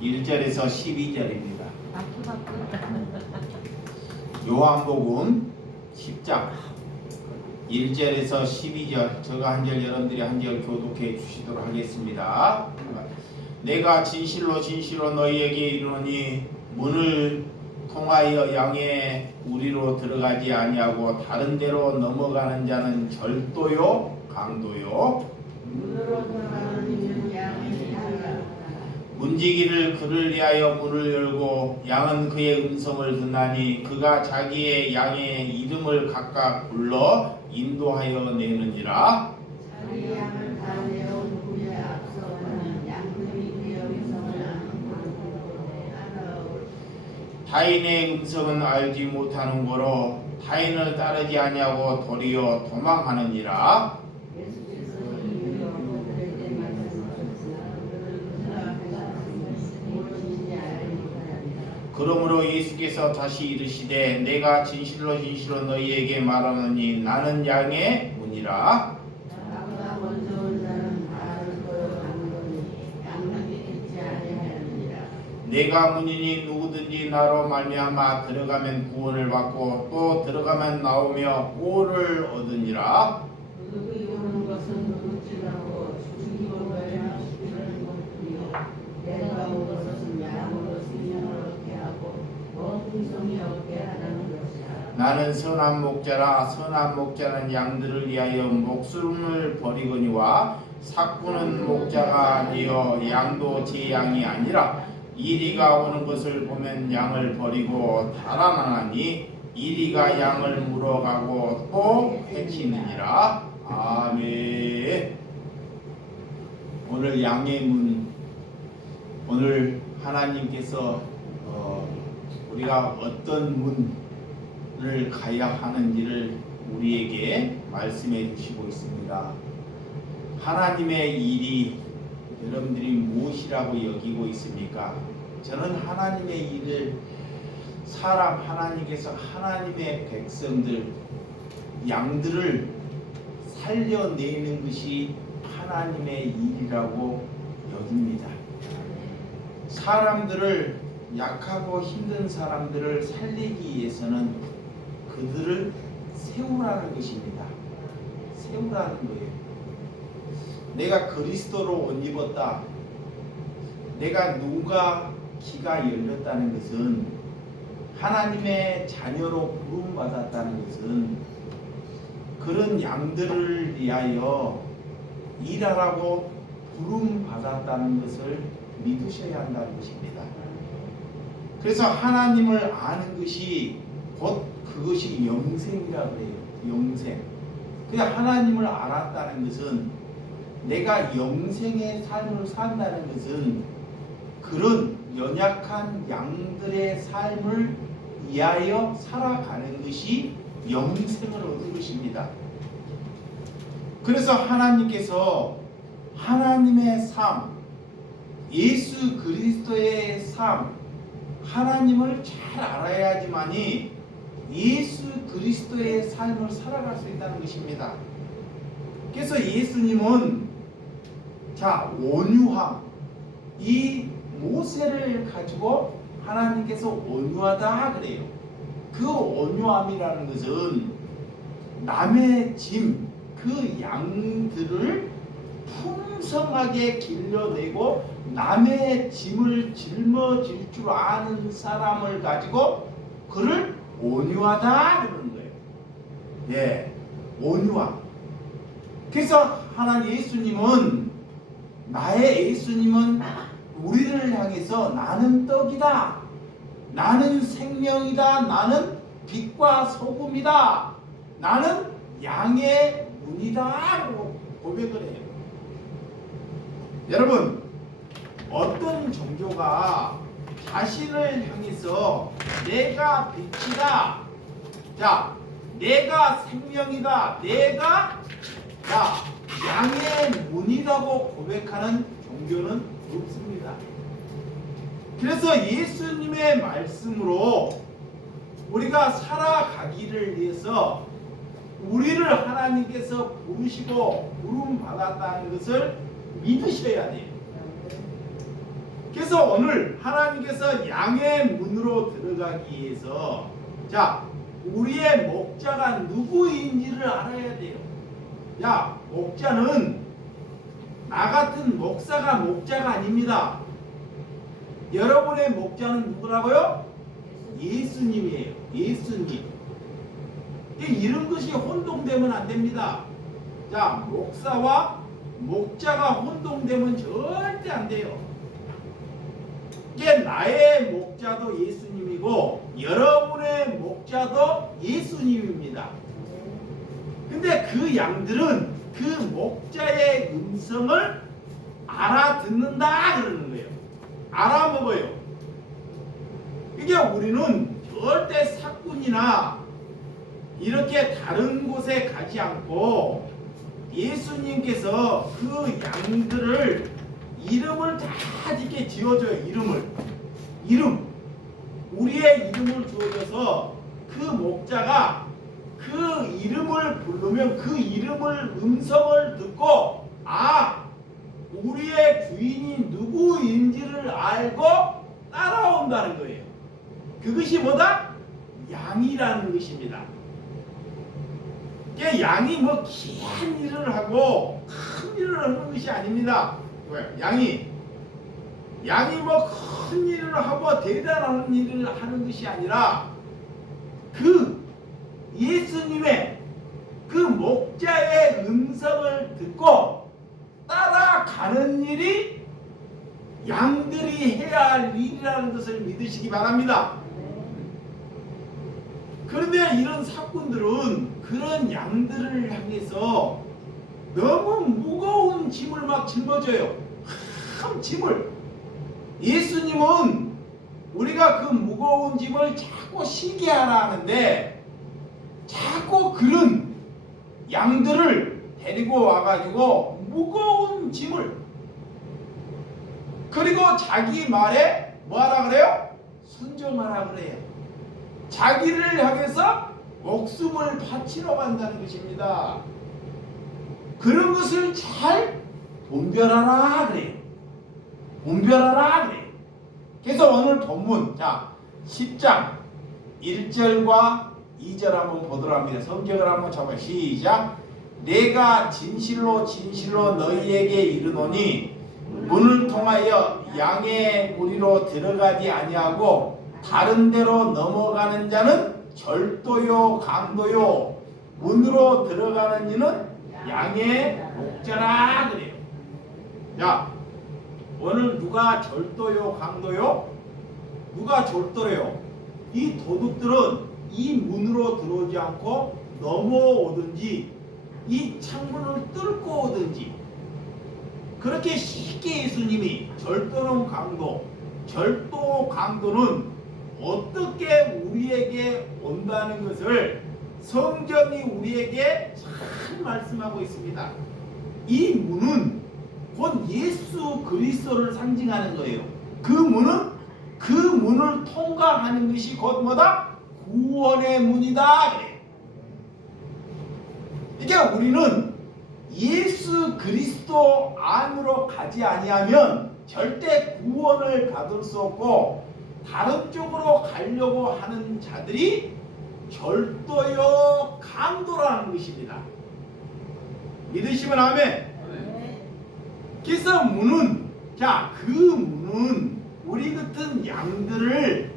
1절에서 12절입니다. 요한복음 10장 1절에서 12절, 제가 한 절 여러분들이 한 절 교독해 주시도록 하겠습니다. 내가 진실로 진실로 너희에게 이르노니 문을 통하여 양의 우리로 들어가지 아니하고 다른 데로 넘어가는 자는 절도요 강도요 문으로 들어가는 이는 양의 자라. 문지기를 그를 위하여 문을 열고 양은 그의 음성을 듣나니 그가 자기의 양의 이름을 각각 불러 인도하여 내느니라. 자기 양을 다 내온 후에 앞서가는 양들이 그의 음성을 아는 방법으로 따라올. 타인의 음성은 알지 못하는 거로 타인을 따르지 아니하고 도리어 도망하느니라. 예수께서 이미 여러분들에게 말씀하셨으나 그들은 그 앞에서 무엇인지 알지 못하리라. 그러므로 예수께서 다시 이르시되 내가 진실로 진실로 너희에게 말하노니 나는 양의 문이라. 나보다 먼저 온 자는 나를 보여 가노니 양에게 있지 아니하느니라. 내가 문이니 누구든지 나로 말미암아 들어가면 구원을 받고 또 들어가면 나오며 구원을 얻으니라. 그들이 오는 것은 누구지라고 죽이고 멸망시키는 것뿐이요 내가 온 것은 양으로 생명을 얻게 하고 풍성히 얻게 하라는 것이라. 나는 선한 목자라. 선한 목자는 양들을 위하여 목숨을 버리거니와 삭구는 목자가 아니요 양도 제 양이 아니라 이리가 오는 것을 보면 양을 버리고 달아나니 이리가 양을 물어가고 또 해치느니라. 아멘. 오늘 양의 문, 오늘 하나님께서 우리가 어떤 문을 가야 하는지를 우리에게 말씀해 주시고 있습니다. 하나님의 일이 여러분들이 무엇이라고 여기고 있습니까? 저는 하나님의 일을 하나님께서 하나님의 백성들, 양들을 살려내는 것이 하나님의 일이라고 여깁니다. 사람들을, 약하고 힘든 사람들을 살리기 위해서는 그들을 세우라는 것입니다. 세우라는 거예요. 내가 그리스도로 옷 입었다, 내가 누가 귀가 열렸다는 것은, 하나님의 자녀로 부름받았다는 것은 그런 양들을 위하여 일하라고 부름받았다는 것을 믿으셔야 한다는 것입니다. 그래서 하나님을 아는 것이 곧 그것이 영생이라고 해요. 영생. 그냥 하나님을 알았다는 것은, 내가 영생의 삶을 산다는 것은 그런 연약한 양들의 삶을 위하여 살아가는 것이 영생을 얻은 것입니다. 그래서 하나님께서 하나님의 삶, 예수 그리스도의 삶, 하나님을 잘 알아야지만이 예수 그리스도의 삶을 살아갈 수 있다는 것입니다. 그래서 예수님은 온유함, 이 모세를 가지고 하나님께서 온유하다 그래요. 그 온유함이라는 것은 남의 짐, 그 양들을 풍성하게 길러내고 남의 짐을 짊어질 줄 아는 사람을 가지고 그를 온유하다 그러는 거예요. 예, 온유함. 그래서 하나님 예수님은 우리를 향해서 나는 떡이다, 나는 생명이다, 나는 빛과 소금이다, 나는 양의 문이다 라고 고백을 해요. 여러분, 어떤 종교가 자신을 향해서 내가 빛이다, 내가 생명이다, 내가 양의 문이라고 고백하는 종교는 없습니다. 그래서 예수님의 말씀으로 우리가 살아가기를 위해서 우리를 하나님께서 부르시고 부름 받았다는 것을 믿으셔야 돼요. 그래서 오늘 하나님께서 양의 문으로 들어가기 위해서 자, 우리의 목자가 누구인지를 알아야 돼요. 야, 목자는 나 같은 목사가 목자가 아닙니다. 여러분의 목자는 누구라고요? 예수님이에요. 예수님. 이런 것이 혼동되면 안 됩니다. 자, 목사와 목자가 혼동되면 절대 안 돼요. 이게 나의 목자도 예수님이고 여러분의 목자도 예수님입니다. 근데 그 양들은 그 목자의 음성을 알아듣는다 그러는 거예요. 알아먹어요. 이게 우리는 절대 사꾼이나 이렇게 다른 곳에 가지 않고 예수님께서 그 양들을 이름을 다 이렇게 지어줘요. 이름 우리의 이름을 주어줘서 그 목자가 그 이름을 부르면 그 이름을 음성을 듣고 아, 우리의 주인이 누구인지를 알고 따라온다는 거예요. 그것이 뭐다? 양이라는 것입니다. 양이 뭐 귀한 일을 하고 큰 일을 하는 것이 아닙니다. 왜? 양이 뭐 큰 일을 하고 대단한 일을 하는 것이 아니라 그 예수님의 그 목자의 음성을 듣고 따라가는 일이 양들이 해야 할 일이라는 것을 믿으시기 바랍니다. 그런데 이런 사꾼들은 그런 양들을 향해서 너무 무거운 짐을 막 짊어져요. 큰 짐을. 예수님은 우리가 그 무거운 짐을 자꾸 쉬게 하라 하는데 자꾸 그런 양들을 데리고 와가지고 무거운 짐을 그리고 자기 말에 뭐하라 그래요? 순종하라 그래요. 자기를 향해서 목숨을 바치러 간다는 것입니다. 그런 것을 잘 분별하라 그래요. 분별하라 그래요. 그래서 오늘 본문 자 10장 1절과 2절 한번 보도록 합니다. 성경을 한번 잡아 시작. 내가 진실로 진실로 너희에게 이르노니 문을 통하여 양의 무리로 들어가지 아니하고 다른 데로 넘어가는 자는 절도요 강도요 문으로 들어가는 이는 양의 목자라 그래요. 자, 오늘 누가 절도요 강도요? 누가 절도래요? 이 도둑들은 이 문으로 들어오지 않고 넘어오든지 이 창문을 뚫고 오든지 그렇게 쉽게 예수님이 절도 강도는 어떻게 우리에게 온다는 것을 성경이 우리에게 잘 말씀하고 있습니다. 이 문은 곧 예수 그리스도를 상징하는 거예요. 그 문을 통과하는 것이 곧 뭐다? 구원의 문이다 그래. 그러니까 우리는 예수 그리스도 안으로 가지 아니하면 절대 구원을 받을 수 없고 다른 쪽으로 가려고 하는 자들이 절도요 강도라는 것입니다. 믿으시면 아멘. 그래서 그 문은 우리 같은 양들을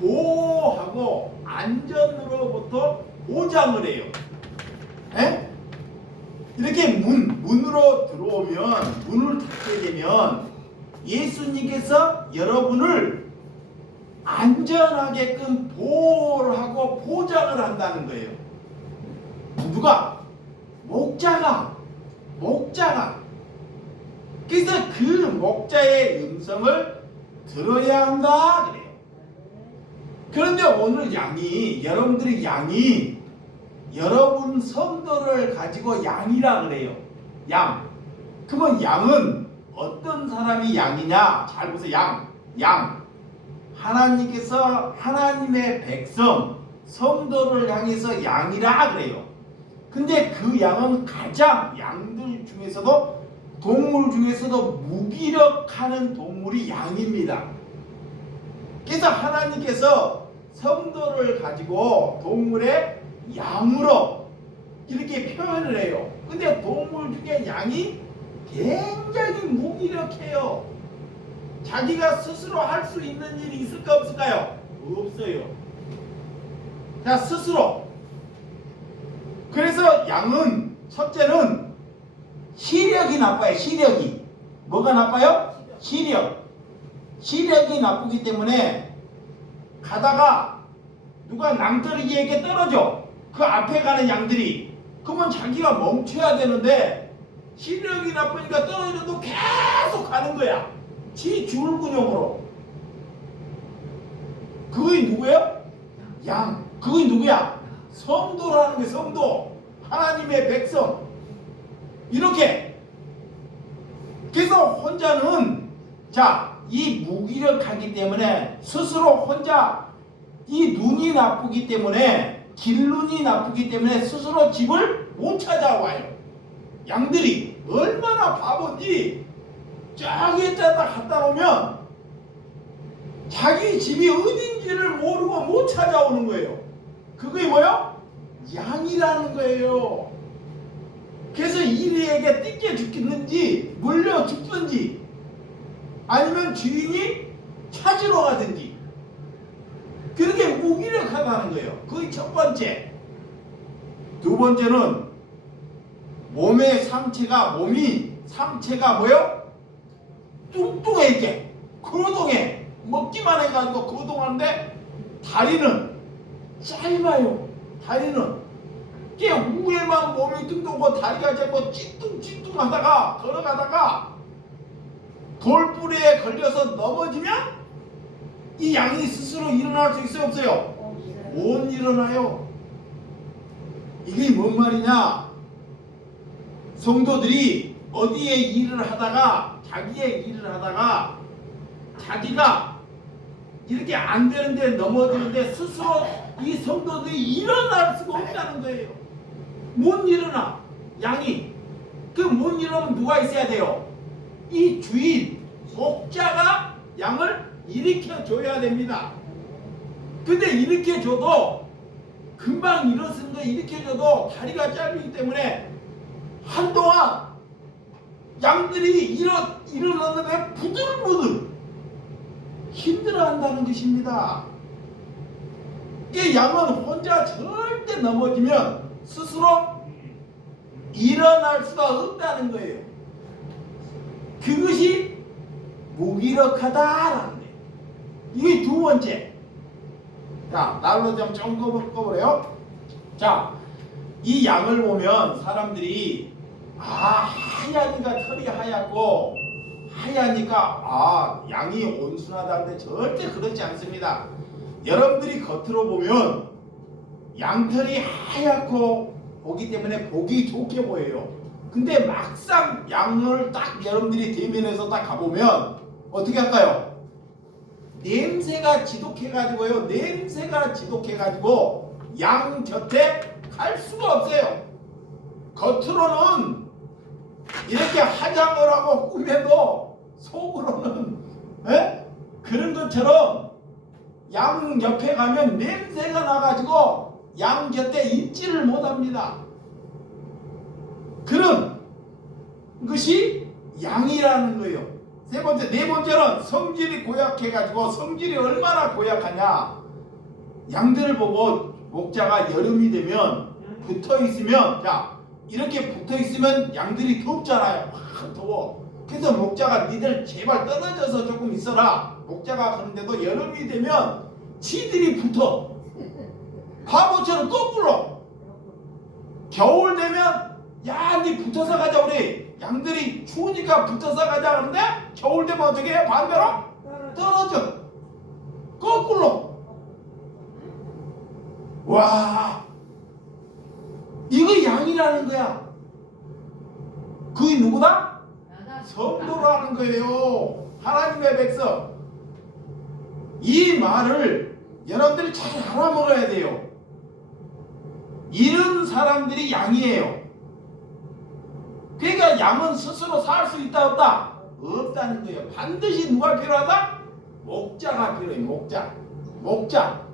보호하고 안전으로부터 보장을 해요. 에? 이렇게 문으로 들어오면 문을 닫게 되면 예수님께서 여러분을 안전하게끔 보호를 하고 보장을 한다는 거예요. 누가? 목자가. 그래서 그 목자의 음성을 들어야 한다 그래요. 그런데 오늘 여러분들의 양이 여러분 성도를 가지고 양이라 그래요. 양. 그러면 양은 어떤 사람이 양이냐? 잘 보세요. 양. 하나님께서 하나님의 백성 성도를 향해서 양이라 그래요. 근데 그 양은 가장 양들 중에서도 동물 중에서도 무기력하는 동물이 양입니다. 그래서 하나님께서 성도를 가지고 동물의 양으로 이렇게 표현을 해요. 근데 동물 중에 양이 굉장히 무기력해요. 자기가 스스로 할 수 있는 일이 있을까 없을까요? 없어요. 자, 스스로. 그래서 양은 첫째는 시력이 나빠요. 시력이. 뭐가 나빠요? 시력. 시력이 나쁘기 때문에 가다가 누가 낭떠러지에게 떨어져. 그 앞에 가는 양들이. 그러면 자기가 멈춰야 되는데 시력이 나쁘니까 떨어져도 계속 가는 거야. 지 줄근용으로. 그게 누구예요? 양. 그게 누구야? 성도라는 게 성도. 하나님의 백성. 이렇게. 그래서 혼자는 이 무기력하기 때문에 스스로 혼자 이 눈이 나쁘기 때문에 길눈이 나쁘기 때문에 스스로 집을 못 찾아와요. 양들이 얼마나 바본지 저기에다 갖다 놓으면 자기 집이 어딘지를 모르고 못 찾아오는 거예요. 그게 뭐요? 양이라는 거예요. 그래서 이리에게 뜯겨 죽겠는지 물려 죽든지 아니면 주인이 찾으러 가든지 그렇게 무기력하다는 거예요. 그게 첫 번째. 두 번째는 몸이 상체가 뭐요? 뚱뚱해 이게 거동해. 먹기만 해가지고 거동하는데 다리는 짧아요. 다리는 이게 위에만 몸이 뚱뚱하고 다리가 짧고 찌뚱찌뚱하다가 걸어가다가 돌부리에 걸려서 넘어지면 이 양이 스스로 일어날 수 있어요? 없어요? 못 일어나요. 이게 뭔 말이냐? 성도들이 어디에 일을 하다가 자기의 일을 하다가 자기가 이렇게 안 되는데 넘어지는데 스스로 이 성도들이 일어날 수가 없다는 거예요. 못 일어나. 양이. 그 못 일어나면 누가 있어야 돼요? 이 주인, 목자가 양을 일으켜줘야 됩니다. 근데 일으켜줘도 금방 일어서는 거 일으켜줘도 다리가 짧기 때문에 한동안 양들이 일어나는데 부들부들 힘들어한다는 것입니다. 이 양은 혼자 절대 넘어지면 스스로 일어날 수가 없다는 거예요. 그것이 무기력하다라는 거예요. 이게 두 번째. 자, 날로 좀 꺼보래요. 자, 이 양을 보면 사람들이 하얀이가 털이 하얗고 하얘니까 양이 온순하다는데 절대 그렇지 않습니다. 여러분들이 겉으로 보면 양털이 하얗고 보기 때문에 보기 좋게 보여요. 근데 막상 양을 딱 여러분들이 대면에서 딱 가보면 어떻게 할까요? 냄새가 지독해가지고요. 냄새가 지독해가지고 양 곁에 갈 수가 없어요. 겉으로는 이렇게 화장을 하고 꾸며도 속으로는 그런 것처럼 양 옆에 가면 냄새가 나가지고 양 곁에 있지를 못합니다. 그런 것이 양이라는 거예요. 세 번째, 네 번째는 성질이 고약해가지고 성질이 얼마나 고약하냐. 양들을 보고 목자가 여름이 되면 붙어 있으면 이렇게 붙어 있으면 양들이 덥잖아요. 더워. 그래서 목자가 니들 제발 떨어져서 조금 있어라. 목자가 그런데도 여름이 되면 지들이 붙어. 바보처럼 거꾸로. 겨울 되면 니 붙어서 가자 우리. 양들이 추우니까 붙어서 가자 그러는데 겨울 되면 어떻게 해? 반대로 떨어져. 거꾸로. 와, 이거 양이라는 거야. 그게 누구다? 성도라는 거예요. 하나님의 백성. 이 말을 여러분들이 잘 알아먹어야 돼요. 이런 사람들이 양이에요. 그러니까 양은 스스로 살 수 있다 없다? 없다는 거예요. 반드시 누가 필요하다? 목자가 필요해. 목자.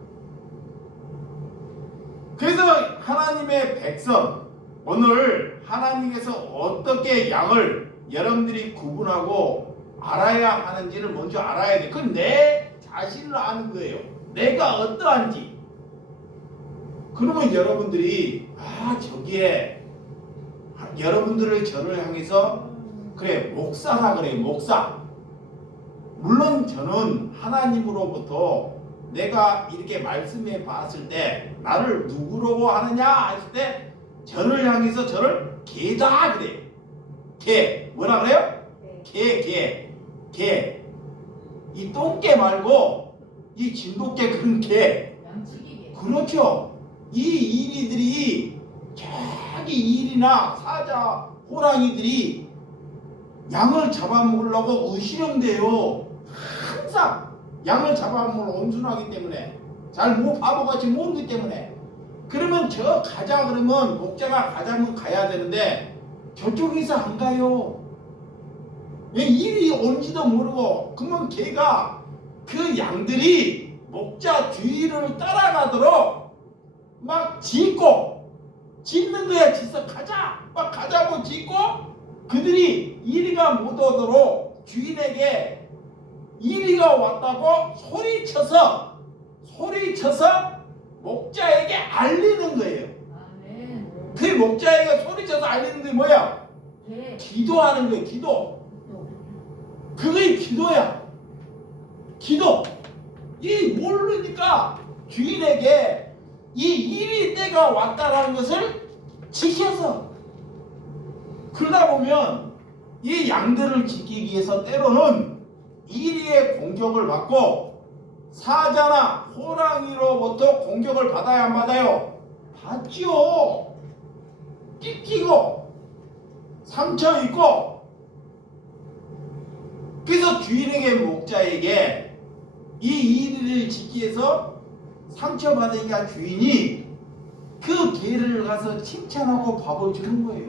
그래서 하나님의 백성, 오늘 하나님께서 어떻게 양을 여러분들이 구분하고 알아야 하는지를 먼저 알아야 돼. 그건 내 자신을 아는 거예요. 내가 어떠한지. 그러면 여러분들이 저기에 여러분들을 저를 향해서 그래 목사라 그래 목사. 물론 저는 하나님으로부터 내가 이렇게 말씀해 봤을 때 나를 누구라고 하느냐 했을 때 저를 향해서 저를 개다 그래. 개 뭐라 그래요? 개. 이 똥개 말고 이 진돗개 그런 개. 양치기. 그렇죠. 이 이리들이 저기 이리나 사자 호랑이들이 양을 잡아먹으려고 으시렁대요. 항상 양을 잡아먹으러 온순하기 때문에 잘 못 바보같이 모르기 때문에. 그러면 저 가자 그러면 목자가 가자면 가야 되는데 저쪽에서 안 가요. 왜 이리 온지도 모르고. 그러면 걔가 그 양들이 목자 뒤를 따라가도록 막 짖는 거야. 짖어 가자 막 가자고 짖고 그들이 이리가 못 오도록 주인에게 이리가 왔다고 소리쳐서 목자에게 알리는 거예요. 아멘. 그 목자에게 소리쳐서 알리는 게 뭐야? 개. 기도하는 거예요. 기도. 그게 기도야. 기도. 이 모르니까 주인에게 이 일이 때가 왔다라는 것을 지켜서. 그러다 보면 이 양들을 지키기 위해서 때로는 이리의 공격을 받고 사자나 호랑이로부터 공격을 받아야 안 받아요? 받죠. 찢기고 상처 입고. 그래서 주인에게 목자에게 이 이리를 지키기 위해서 상처받으니까 주인이 그 개를 가서 칭찬하고 밥을 주는 거예요.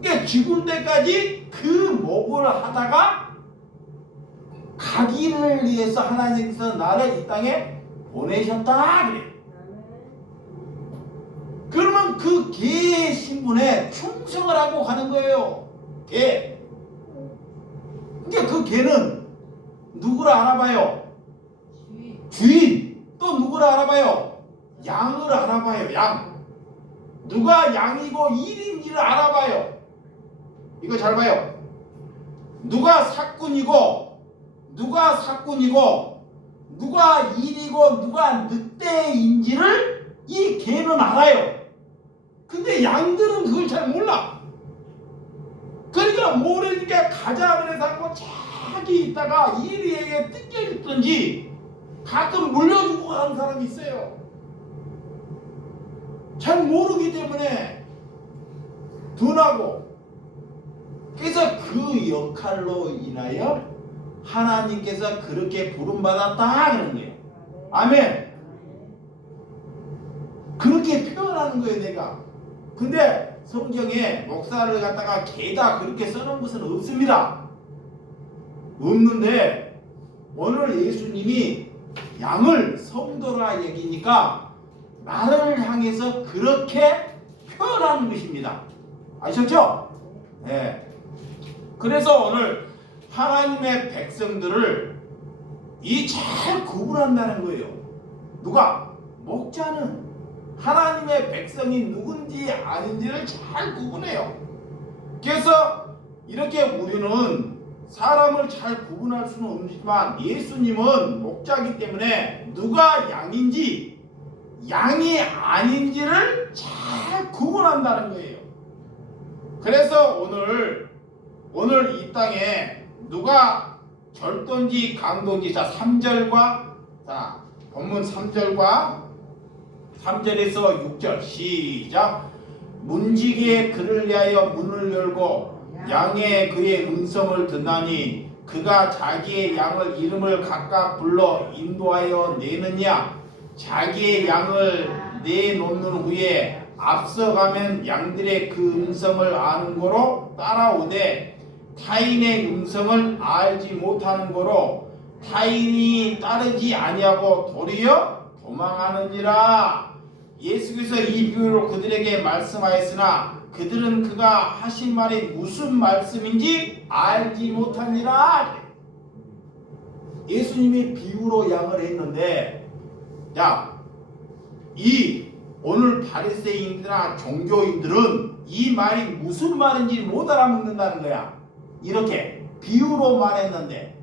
그러니까 죽을 때까지 그 목을 하다가 가기를 위해서 하나님께서 나를 이 땅에 보내셨다 그래. 그러면 그 개의 신분에 충성을 하고 가는 거예요. 개. 그러니까 그 개는 누구를 알아봐요? 주인. 또 누구를 알아봐요? 양을 알아봐요. 양. 누가 양이고 일인지를 알아봐요. 이거 잘 봐요. 누가 사꾼이고 누가 일이고 누가 늑대인지를 이 개는 알아요. 근데 양들은 그걸 잘 몰라. 그러니까 모르니까 가자 그래서 하고 자기 있다가 이리에게 뜯겨졌든지 가끔 물려주고 가는 사람이 있어요. 잘 모르기 때문에 둔하고. 그래서 그 역할로 인하여 하나님께서 그렇게 부름받았다 그러는 거예요. 아멘. 그렇게 표현하는 거예요 내가. 근데 성경에 목사를 갖다가 개다 그렇게 써놓은 것은 없습니다. 없는데 오늘 예수님이 양을 성도라 여기니까 나를 향해서 그렇게 표현하는 것입니다. 아셨죠? 네. 그래서 오늘 하나님의 백성들을 이 잘 구분한다는 거예요. 누가? 목자는 하나님의 백성이 누군지 아닌지를 잘 구분해요. 그래서 이렇게 우리는 사람을 잘 구분할 수는 없지만 예수님은 목자이기 때문에 누가 양인지 양이 아닌지를 잘 구분한다는 거예요. 그래서 오늘 이 땅에 누가 절도인지 강도인지, 자 3절과 자 본문 3절과 3절에서 6절 시작. 문지기에 그를 위하여 문을 열고 양의 그의 음성을 듣나니 그가 자기의 양을 이름을 각각 불러 인도하여 내느냐. 자기의 양을 내놓는 후에 앞서가면 양들의 그 음성을 아는 거로 따라오되 타인의 음성을 알지 못하는 거로 타인이 따르지 아니하고 도리어 도망하느니라. 예수께서 이 비유로 그들에게 말씀하였으나 그들은 그가 하신 말이 무슨 말씀인지 알지 못하니라. 예수님이 비유로 양을 했는데, 이 오늘 바리새인들이나 종교인들은 이 말이 무슨 말인지 못 알아먹는다는 거야. 이렇게 비유로 말했는데,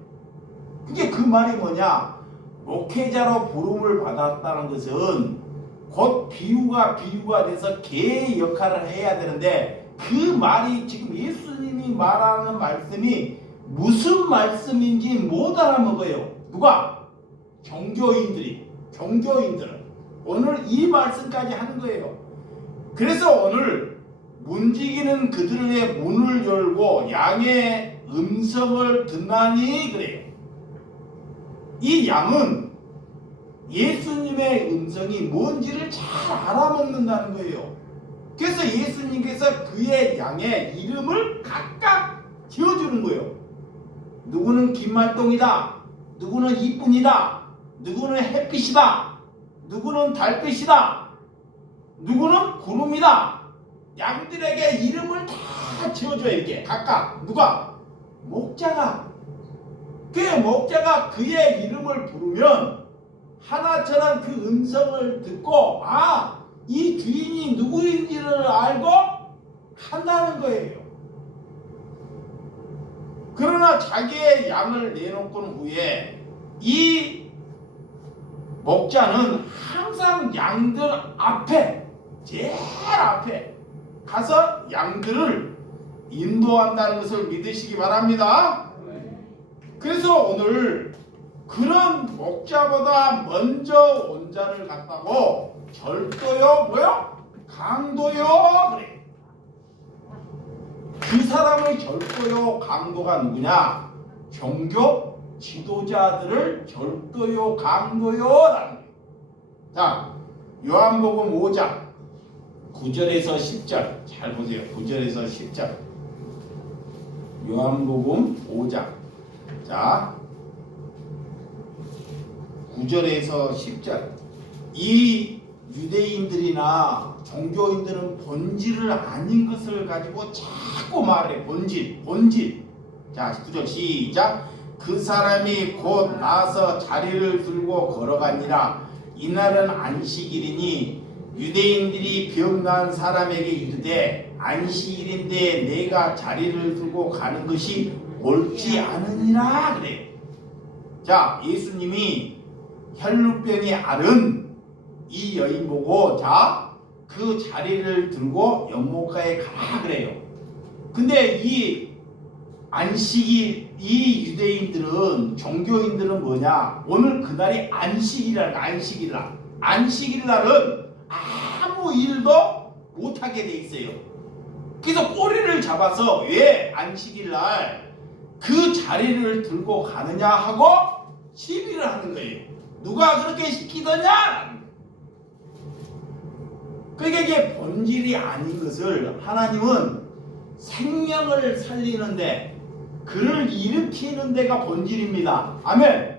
그게 그 말이 뭐냐? 목회자로 부름을 받았다는 것은 곧 비유가 돼서 개의 역할을 해야 되는데, 그 말이 지금 예수님이 말하는 말씀이 무슨 말씀인지 못 알아먹어요. 누가? 종교인들은 오늘 이 말씀까지 하는 거예요. 그래서 오늘 문지기는 그들의 문을 열고 양의 음성을 듣나니 그래요. 이 양은 예수님의 음성이 뭔지를 잘 알아먹는다는 거예요. 그래서 예수님께서 그의 양의 이름을 각각 지어주는 거예요. 누구는 김말동이다, 누구는 이쁜이다, 누구는 햇빛이다, 누구는 달빛이다, 누구는 구름이다. 양들에게 이름을 다 지어줘요. 이렇게 각각. 누가? 목자가. 그 목자가 그의 이름을 부르면 하나처럼 그 음성을 듣고 이 주인이 누구인지를 알고 한다는 거예요. 그러나 자기의 양을 내놓고 후에 이 목자는 항상 양들 앞에, 제일 앞에 가서 양들을 인도한다는 것을 믿으시기 바랍니다. 그래서 오늘 그런 목자보다 먼저 온 자를 갖다고 절도요, 강도요 그래. 그 사람의 절도요, 강도가 누구냐? 종교 지도자들을 절도요, 강도요라는 거예요. 자, 요한복음 5장 9절에서 10절 잘 보세요. 9절에서 10절. 요한복음 5장. 자, 9절에서 10절. 이 유대인들이나 종교인들은 본질을 아닌 것을 가지고 자꾸 말해. 본질. 자, 9절 시작. 그 사람이 곧 나서 자리를 들고 걸어가니라. 이날은 안식일이니 유대인들이 병난 사람에게 이르되 안식일인데 내가 자리를 들고 가는 것이 옳지 않으니라 그래. 자, 예수님이 혈루병이 앓은 이 여인 보고 그 자리를 들고 연못가에 가라 그래요. 근데 이 안식일, 이 유대인들은, 종교인들은 뭐냐? 오늘 그날이 안식일날. 안식일날은 아무 일도 못하게 돼 있어요. 그래서 꼬리를 잡아서 왜 안식일날 그 자리를 들고 가느냐 하고 시비를 하는 거예요. 누가 그렇게 시키더냐? 그러니까 이게 본질이 아닌 것을 하나님은 생명을 살리는데, 그를 일으키는 데가 본질입니다. 아멘.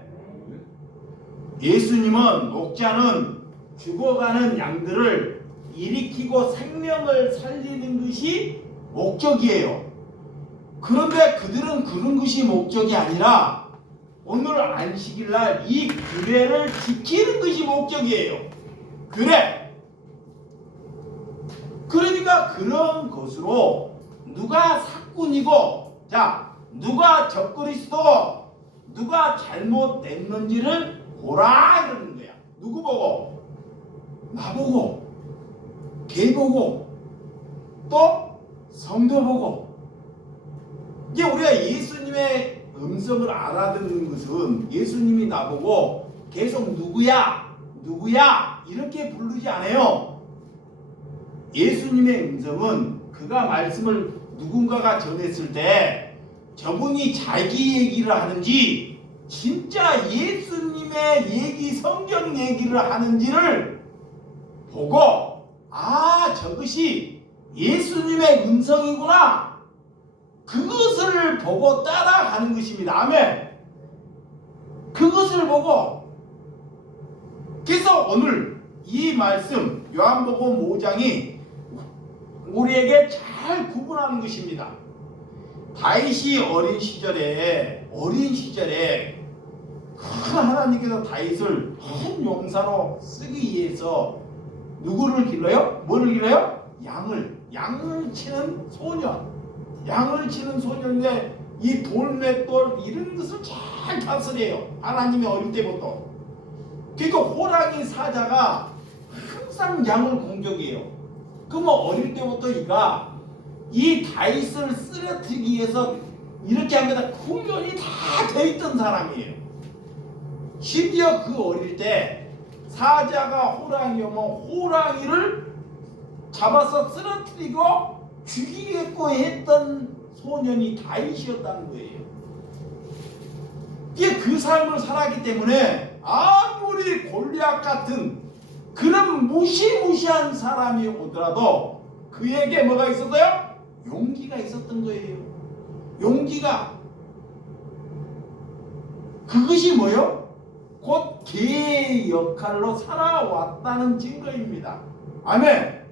예수님은, 목자는 죽어가는 양들을 일으키고 생명을 살리는 것이 목적이에요. 그런데 그들은 그런 것이 목적이 아니라 오늘 안식일날 이 규례를 지키는 것이 목적이에요. 규례. 그러니까 그런 것으로 누가 사꾼이고, 누가 적그리스도, 누가 잘못됐는지를 보라 이러는 거야. 누구 보고? 나보고, 걔 보고, 또 성도 보고. 이게 우리가 예수님의 음성을 알아듣는 것은 예수님이 나보고 계속 누구야 이렇게 부르지 않아요. 예수님의 음성은 그가 말씀을 누군가가 전했을 때 저분이 자기 얘기를 하는지 진짜 예수님의 얘기, 성경 얘기를 하는지를 보고 아, 저것이 예수님의 음성이구나. 그것을 보고 따라가는 것입니다. 아멘. 그것을 보고. 그래서 오늘 이 말씀 요한복음 5장이 우리에게 잘 구분하는 것입니다. 다윗이 어린 시절에 하나님께서 다윗을 큰 용사로 쓰기 위해서 누구를 길러요? 뭐를 길러요? 양을 치는 소년인데 이 돌맷돌 이런 것을 잘 다스려요. 하나님이 어릴 때부터. 그러니까 호랑이 사자가 항상 양을 공격해요. 그러면 어릴 때부터 이 다윗을 쓰러뜨리기 위해서 이렇게 합니다. 훈련이 다 돼 있던 사람이에요. 심지어 그 어릴 때 사자가 호랑이 오면 호랑이를 잡아서 쓰러뜨리고 죽이겠고 했던 소년이 다윗이었다는 거예요. 이게 그 삶을 살았기 때문에 아무리 골리앗 같은 그런 무시무시한 사람이 오더라도 그에게 뭐가 있었어요? 용기가 있었던 거예요. 용기가. 그것이 뭐요? 곧 개의 역할로 살아왔다는 증거입니다. 아멘.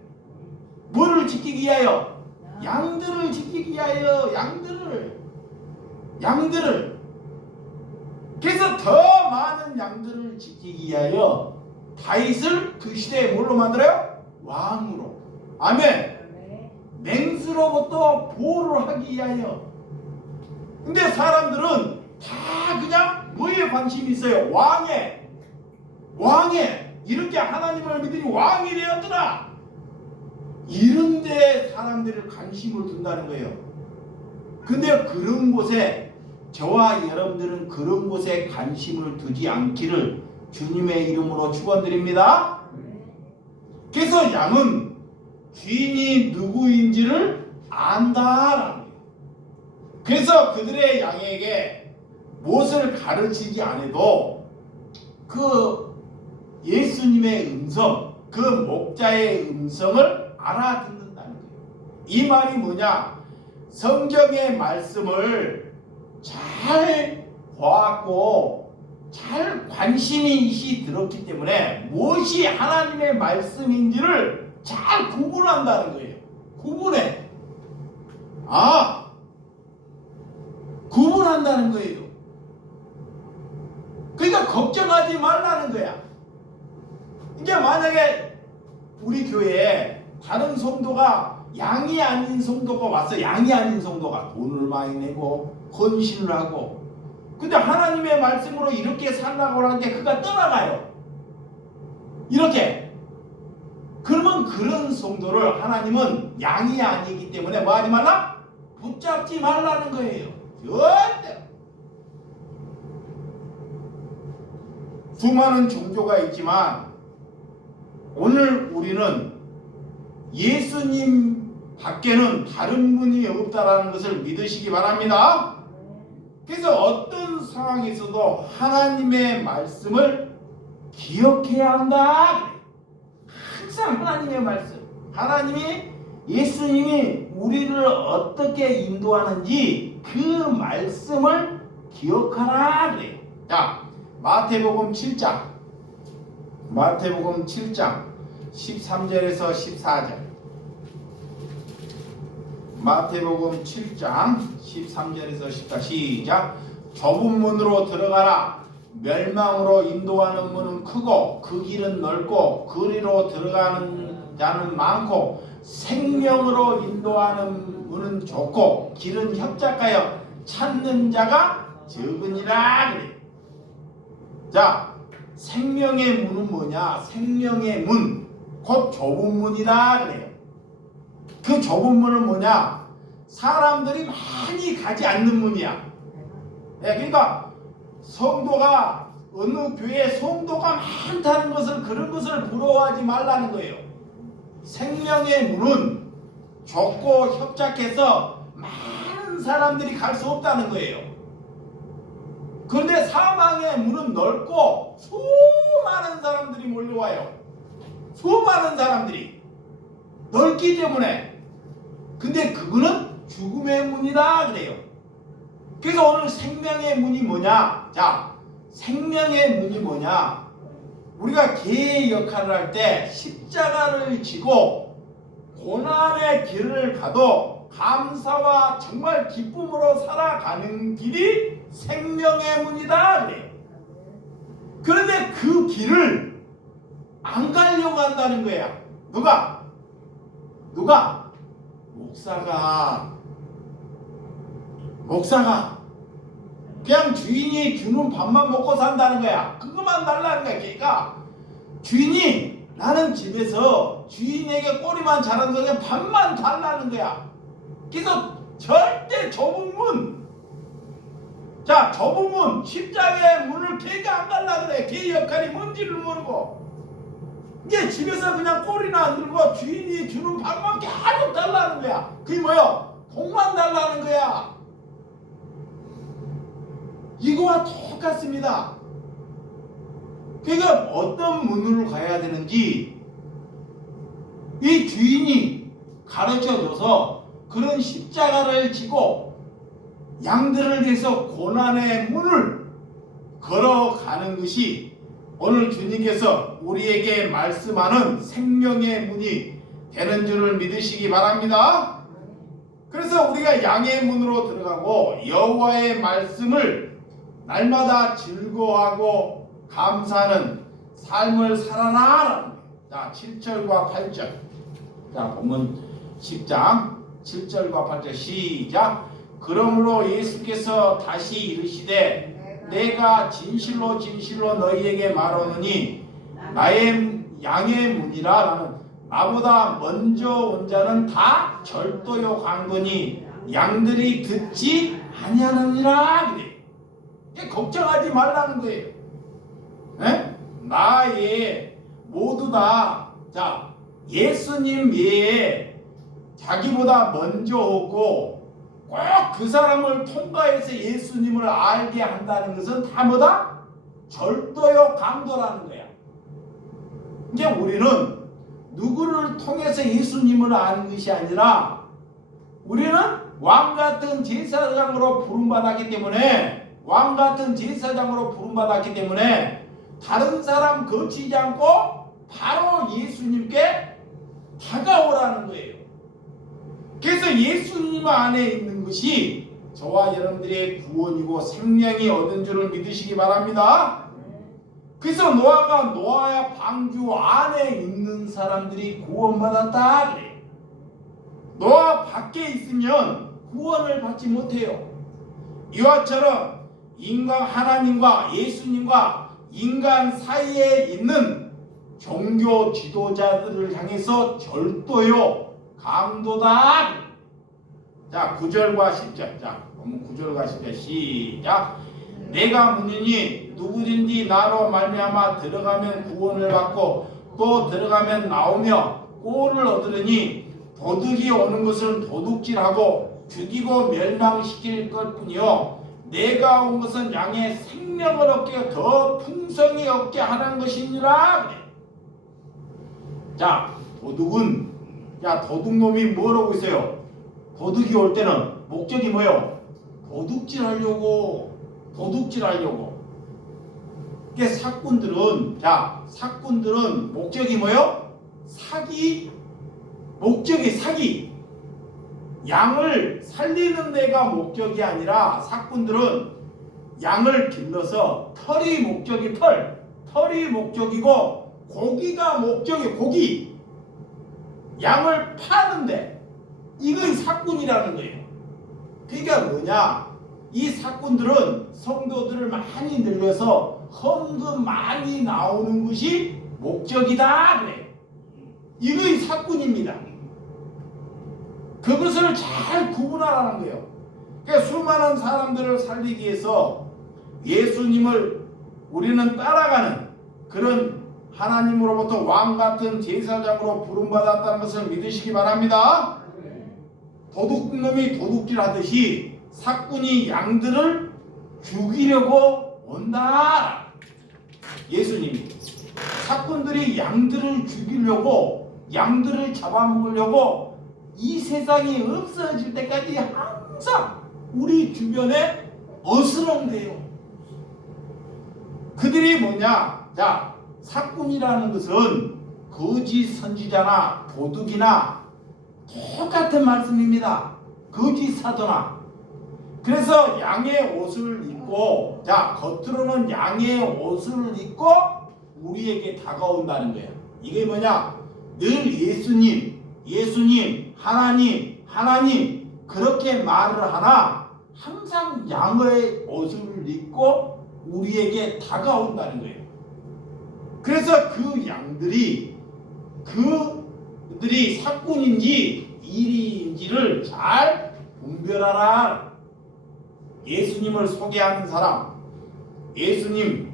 뭐를 지키기 위하여? 양들을 지키기 위하여. 양들을. 그래서 더 많은 양들을 지키기 위하여 다윗을 그 시대에 뭘로 만들어요? 왕으로. 아멘. 맹수로부터 보호를 하기 위하여. 근데 사람들은 다 그냥 뭐에 관심이 있어요? 왕에. 이렇게 하나님을 믿으니 왕이 되었더라. 이런데 사람들이 관심을 둔다는 거예요. 근데 그런 곳에 저와 여러분들은 그런 곳에 관심을 두지 않기를 주님의 이름으로 축원드립니다. 그래서 양은 주인이 누구인지를 안다라는 거예요. 그래서 그들의 양에게 무엇을 가르치지 않아도 그 예수님의 음성, 그 목자의 음성을 알아듣는다는 거예요. 이 말이 뭐냐? 성경의 말씀을 잘 보았고 잘 관심이 들었기 때문에 무엇이 하나님의 말씀인지를 잘 구분한다는 거예요. 구분한다는 거예요. 그러니까 걱정하지 말라는 거야. 이게 만약에 우리 교회에 다른 성도가 양이 아닌 성도가 와서 양이 아닌 성도가 돈을 많이 내고 헌신을 하고 근데 하나님의 말씀으로 이렇게 살라고 하는데 그가 떠나가요. 이렇게. 그러면 그런 성도를 하나님은 양이 아니기 때문에 뭐 하지 말라? 붙잡지 말라는 거예요. 절대. 수많은 종교가 있지만 오늘 우리는 예수님 밖에는 다른 분이 없다라는 것을 믿으시기 바랍니다. 그래서 어떤 상황에서도 하나님의 말씀을 기억해야 한다. 항상 하나님의 말씀. 하나님이 예수님이 우리를 어떻게 인도하는지 그 말씀을 기억하라 그래요. 자, 마태복음 7장 13절에서 14절. 마태복음 7장 13절에서 14절 시작. 좁은 문으로 들어가라. 멸망으로 인도하는 문은 크고 그 길은 넓고 그리로 들어가는 자는 많고 생명으로 인도하는 문은 좁고 길은 협착하여 찾는 자가 적으니라 그래. 자, 생명의 문은 뭐냐? 생명의 문, 곧 좁은 문이다 그래요. 그 좁은 문은 뭐냐? 사람들이 많이 가지 않는 문이야. 네, 그러니까 성도가 어느 교회에 성도가 많다는 것을 그런 것을 부러워하지 말라는 거예요. 생명의 문은 좁고 협착해서 많은 사람들이 갈 수 없다는 거예요. 그런데 사망의 문은 넓고 수많은 사람들이 몰려와요. 수많은 사람들이. 넓기 때문에. 근데 그거는 죽음의 문이다 그래요. 그래서 오늘 생명의 문이 뭐냐? 자, 생명의 문이 뭐냐? 우리가 개의 역할을 할 때 십자가를 지고 고난의 길을 가도 감사와 정말 기쁨으로 살아가는 길이 생명의 문이다 그래요. 그런데 그 길을 안 가려고 한다는 거야. 누가? 목사가 그냥 주인이 주는 밥만 먹고 산다는 거야. 그것만 달라는 거야. 걔가 주인이 나는 집에서 주인에게 꼬리만 자라는 거야. 밥만 달라는 거야. 그래서 절대 좁은 문, 자 좁은 문, 십자가의 문을 걔가 안 갈라 그래. 걔 역할이 뭔지를 모르고 이게 집에서 그냥 꼬리나 안 들고 주인이 주는 밥만 계속 달라는 거야. 그게 뭐야? 돈만 달라는 거야. 이거와 똑같습니다. 그러니까 어떤 문으로 가야 되는지 이 주인이 가르쳐줘서 그런 십자가를 지고 양들을 위해서 고난의 문을 걸어가는 것이 오늘 주님께서 우리에게 말씀하는 생명의 문이 되는 줄을 믿으시기 바랍니다. 그래서 우리가 양의 문으로 들어가고 여호와의 말씀을 날마다 즐거워하고 감사하는 삶을 살아나라는 거예요. 자, 7절과 8절. 자, 본문 10장 7절과 8절 시작. 그러므로 예수께서 다시 이르시되 내가 진실로 진실로 너희에게 말하노니 나의 양의 문이라. 나는 나보다 먼저 온 자는 다 절도요 강도니 양들이 듣지 아니하느니라 그래. 걱정하지 말라는 거예요. 에? 나의 모두 다, 자, 예수님 외에 자기보다 먼저 오고 꼭 그 사람을 통과해서 예수님을 알게 한다는 것은 다 뭐다? 절도요 강도라는 거야. 이제 우리는 누구를 통해서 예수님을 아는 것이 아니라 우리는 왕같은 제사장으로 부름받았기 때문에 다른 사람 거치지 않고 바로 예수님께 다가오라는 거예요. 그래서 예수님 안에 있는 것이 저와 여러분들의 구원이고 생명이 얻은 줄을 믿으시기 바랍니다. 그래서 노아의 방주 안에 있는 사람들이 구원받았다 그래요. 노아 밖에 있으면 구원을 받지 못해요. 이와처럼 하나님과 예수님과 인간 사이에 있는 종교 지도자들을 향해서 절도요 강도다. 자, 9절과 10절. 자, 9절과 10절 시작. 내가 문이니 누구든지 나로 말미암아 들어가면 구원을 받고 또 들어가면 나오며 꼴을 얻으려니 도둑이 오는 것은 도둑질하고 죽이고 멸망시킬 것뿐이요 내가 온 것은 양의 생명을 얻게 더 풍성히 얻게 하는 것이니라. 자, 도둑놈이 뭘 하고 있어요? 도둑이 올 때는 목적이 뭐예요? 도둑질하려고. 이게 사꾼들은 목적이 뭐예요? 목적이 사기. 양을 살리는 데가 목적이 아니라 사꾼들은 양을 길러서 털이 목적이고 고기가 목적이에요. 고기. 양을 파는데 이건 사꾼이라는 거예요. 그러니까 뭐냐? 이 사꾼들은 성도들을 많이 늘려서 헌금 많이 나오는 것이 목적이다 그래. 이거의 사꾼입니다. 그것을 잘 구분하라는 거예요. 그러니까 수많은 사람들을 살리기 위해서 예수님을 우리는 따라가는 그런 하나님으로부터 왕같은 제사장으로 부름받았다는 것을 믿으시기 바랍니다. 도둑놈이 도둑질하듯이 사꾼이 양들을 죽이려고 온다. 예수님이 사꾼들이 양들을 죽이려고 양들을 잡아먹으려고 이 세상이 없어질 때까지 항상 우리 주변에 어스렁대요. 그들이 뭐냐? 자, 사꾼이라는 것은 거짓 선지자나 도둑이나 똑같은 말씀입니다. 거짓 사도나. 그래서 양의 옷을 입고, 자, 겉으로는 양의 옷을 입고 우리에게 다가온다는 거예요. 이게 뭐냐? 늘 예수님, 하나님 그렇게 말을 하나 항상 양의 옷을 입고 우리에게 다가온다는 거예요. 그래서 그 양들이 그들이 사꾼인지 이리인지를 잘 분별하라. 예수님을 소개하는 사람, 예수님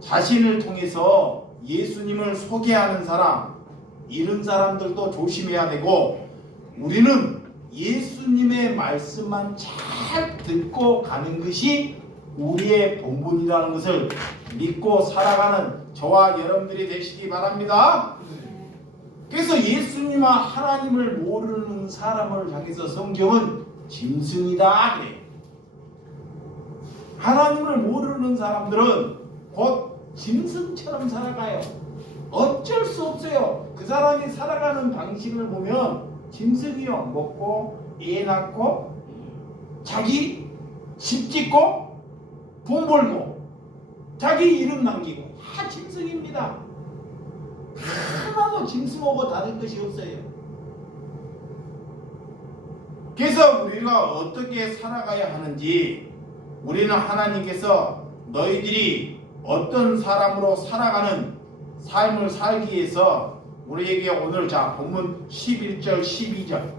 자신을 통해서 예수님을 소개하는 사람, 이런 사람들도 조심해야 되고, 우리는 예수님의 말씀만 잘 듣고 가는 것이 우리의 본분이라는 것을 믿고 살아가는 저와 여러분들이 되시기 바랍니다. 그래서 예수님과 하나님을 모르는 사람을 향해서 성경은 짐승이다 그래요. 하나님을 모르는 사람들은 곧 짐승처럼 살아가요. 어쩔 수 없어요. 그 사람이 살아가는 방식을 보면 짐승이요. 먹고 애 낳고 자기 집 짓고 돈 벌고 자기 이름 남기고 다 짐승입니다. 하나도 짐승하고 다른 것이 없어요. 그래서 우리가 어떻게 살아가야 하는지, 우리는 하나님께서 너희들이 어떤 사람으로 살아가는 삶을 살기 위해서 우리에게 오늘, 자, 본문 11절 12절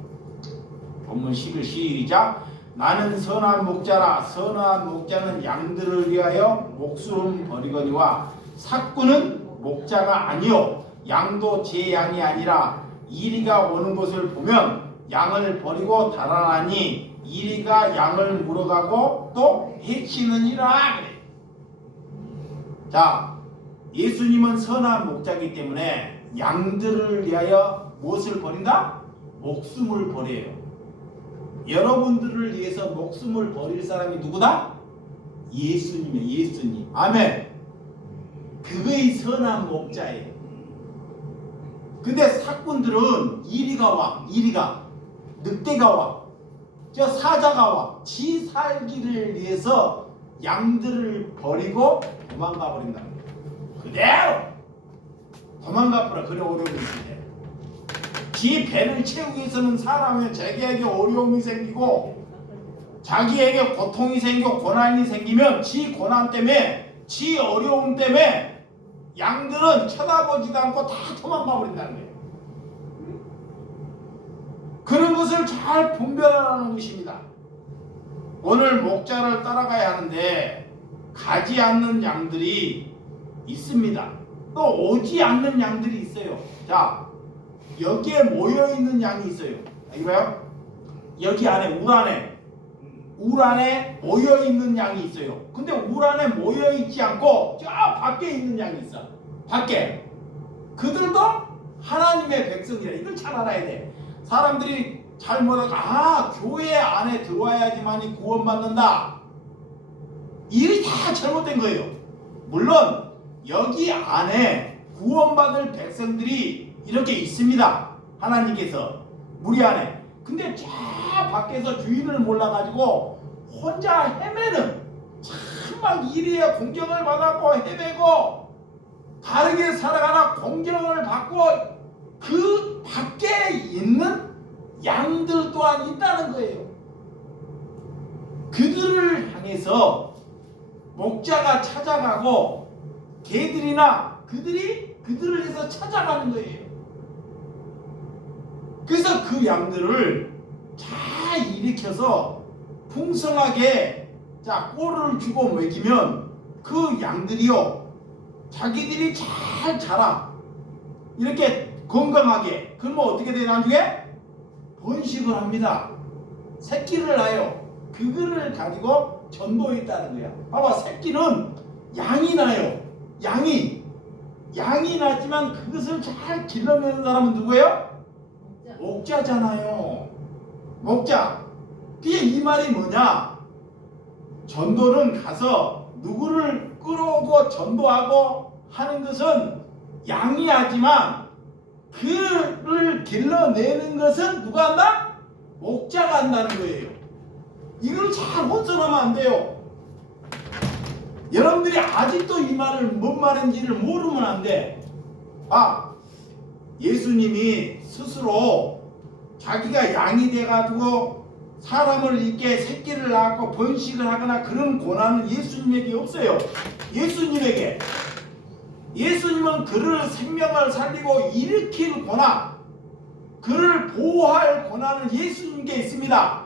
본문 11 시작. 나는 선한 목자라. 선한 목자는 양들을 위하여 목숨 버리거니와 사꾼은 목자가 아니요 양도 제 양이 아니라 이리가 오는 것을 보면 양을 버리고 달아나니 이리가 양을 물어가고 또 해치느니라 그래. 자, 예수님은 선한 목자이기 때문에 양들을 위하여 무엇을 버린다? 목숨을 버려요. 여러분들을 위해서 목숨을 버릴 사람이 누구다? 예수님이에요. 예수님. 아멘. 그거의 선한 목자예요. 근데 사꾼들은 이리가 와. 이리가 늑대가 와. 저 사자가 와. 지 살기를 위해서 양들을 버리고 도망가 버린다. 그대로 도망가 버려. 그래 어려움이 있을 때. 지 배를 채우기 위해서는 사람은 자기에게 어려움이 생기고 자기에게 고통이 생기고 고난이 생기면 지 고난 때문에 지 어려움 때문에 양들은 쳐다보지도 않고 다 도망가 버린다는 거예요. 그런 것을 잘 분별하라는 것입니다. 오늘 목자를 따라가야 하는데 가지 않는 양들이 있습니다. 또 오지 않는 양들이 있어요. 자, 여기에 모여있는 양이 있어요. 이거요? 여기 안에 울 안에 모여있는 양이 있어요. 근데 울 안에 모여있지 않고 저 밖에 있는 양이 있어. 밖에. 그들도 하나님의 백성이라. 이걸 잘 알아야 돼. 사람들이 잘못하고 교회 안에 들어와야지만이 구원받는다. 일이 다 잘못된 거예요. 물론 여기 안에 구원받을 백성들이 이렇게 있습니다. 하나님께서 무리 안에. 근데 저 밖에서 주인을 몰라가지고 혼자 헤매는, 참막 이리에 공경을 받았고 헤매고 다르게 살아가나 공경을 받고 그 밖에 있는 양들 또한 있다는 거예요. 그들을 향해서 목자가 찾아가고 개들이나 그들이 그들을 위해서 찾아가는 거예요. 그래서 그 양들을 잘 일으켜서 풍성하게 꼴을 주고 먹이면 그 양들이요 자기들이 잘 자라. 이렇게 건강하게. 그러면 어떻게 돼? 나중에 번식을 합니다. 새끼를 낳아요. 그거를 가지고 전도했다는 거야. 봐봐, 새끼는 양이 나요. 양이 양이 나지만 그것을 잘 길러내는 사람은 누구예요? 목자잖아요. 목자. 그게 이 말이 뭐냐? 전도는 가서 누구를 끌어오고 전도하고 하는 것은 양이 하지만 그를 길러내는 것은 누가 한다? 목자가 한다는 거예요. 이걸 잘 혼선하면 안 돼요. 여러분들이 아직도 이 말을 뭔 말인지를 모르면 안 돼. 예수님이 스스로 자기가 양이 돼가지고 사람을 이렇게 새끼를 낳고 번식을 하거나 그런 권한은 예수님에게 없어요. 예수님은 그를 생명을 살리고 일으킬 권한, 그를 보호할 권한은 예수님께 있습니다.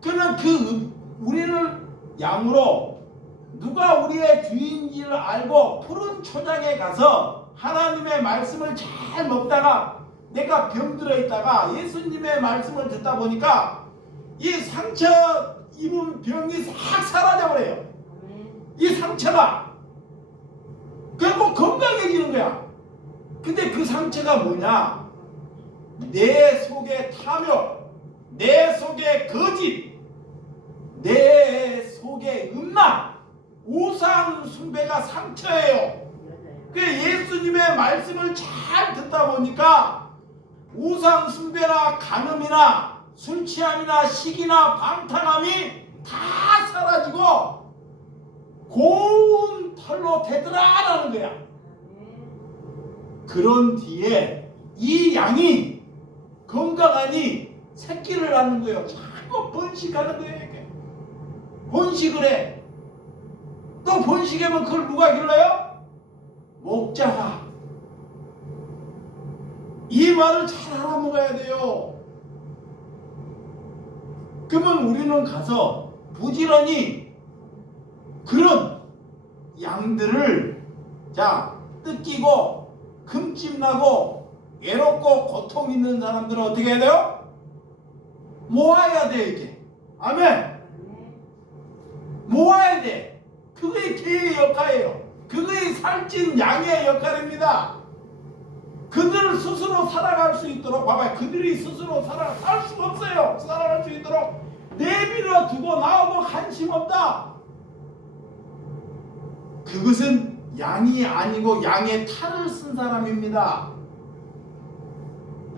그는 우리는 양으로 누가 우리의 주인지를 알고 푸른 초장에 가서 하나님의 말씀을 잘 먹다가 내가 병들어 있다가 예수님의 말씀을 듣다 보니까 이 상처 입은 병이 싹 사라져 버려요. 이 상처가 그리고 건강해지는 거야. 근데 그 상처가 뭐냐? 내 속에 탐욕, 내 속에 거짓, 내 속에 음란, 우상 숭배가 상처예요. 그 예수님의 말씀을 잘 듣다 보니까 우상 숭배나 간음이나 술 취함이나 시기나 방탕함이 다 사라지고 고운 털로 되더라라는 거야. 그런 뒤에 이 양이 건강하니 새끼를 낳는 거예요. 자꾸 번식하는 거예요. 이게. 번식을 해. 또 번식하면 그걸 누가 길러요? 목자가. 이 말을 잘 알아먹어야 돼요. 그러면 우리는 가서 부지런히 그런 양들을 뜯기고 흠집나고 외롭고 고통 있는 사람들은 어떻게 해야 돼요? 모아야 돼. 이게. 아멘. 모아야 돼. 그게 개의 역할이에요. 그게 살찐 양의 역할입니다. 그들 스스로 살아갈 수 있도록 봐봐요. 그들이 스스로 살 수가 없어요. 살아갈 수 있도록 내버려 두고 나오고 관심 없다. 그것은 양이 아니고 양의 탈을 쓴 사람입니다.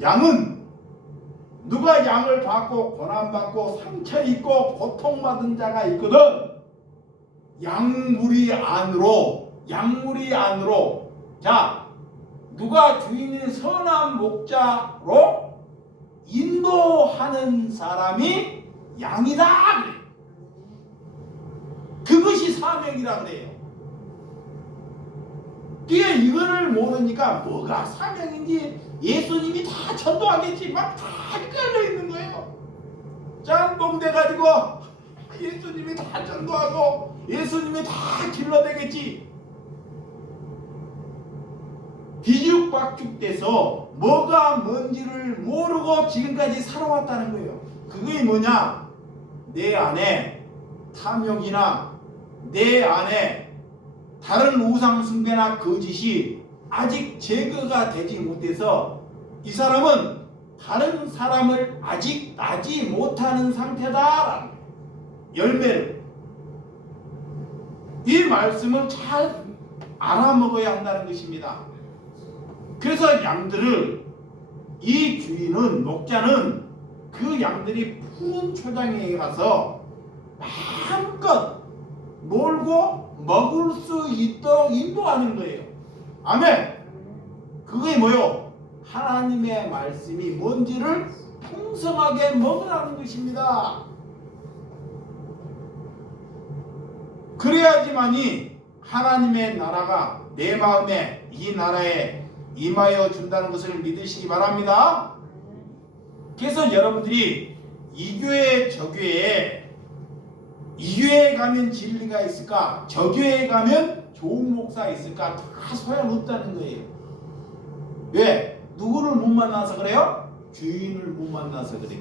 양은 누가 양을 받고 고난받고 상처 입고 고통받은 자가 있거든. 양무리 안으로 누가 주인인 선한 목자로 인도하는 사람이 양이다. 그것이 사명이라 그래요. 그게 이거를 모르니까 뭐가 사명인지 예수님이 다 전도하겠지 막 다 헷갈려 있는 거예요. 짬뽕돼 가지고 예수님이 다 전도하고 예수님이 다 길러내겠지. 뒤죽박죽돼서 뭐가 뭔지를 모르고 지금까지 살아왔다는 거예요. 그게 뭐냐? 내 안에 탐욕이나 내 안에 다른 우상 숭배나 거짓이 아직 제거가 되지 못해서 이 사람은 다른 사람을 아직 나지 못하는 상태다. 열매를. 이 말씀을 잘 알아먹어야 한다는 것입니다. 그래서 양들을 이 주인은 목자는 그 양들이 푸른 초장에 가서 마음껏 놀고 먹을 수 있도록 인도하는 거예요. 아멘. 그게 뭐요? 하나님의 말씀이 뭔지를 풍성하게 먹으라는 것입니다. 그래야지만이 하나님의 나라가 내 마음에 이 나라에 임하여 준다는 것을 믿으시기 바랍니다. 그래서 여러분들이 이 교회 저 교회에 이 교회에 가면 진리가 있을까? 저 교회에 가면 좋은 목사 있을까? 다 소용없다는 거예요. 왜? 누구를 못 만나서 그래요? 주인을 못 만나서 그래.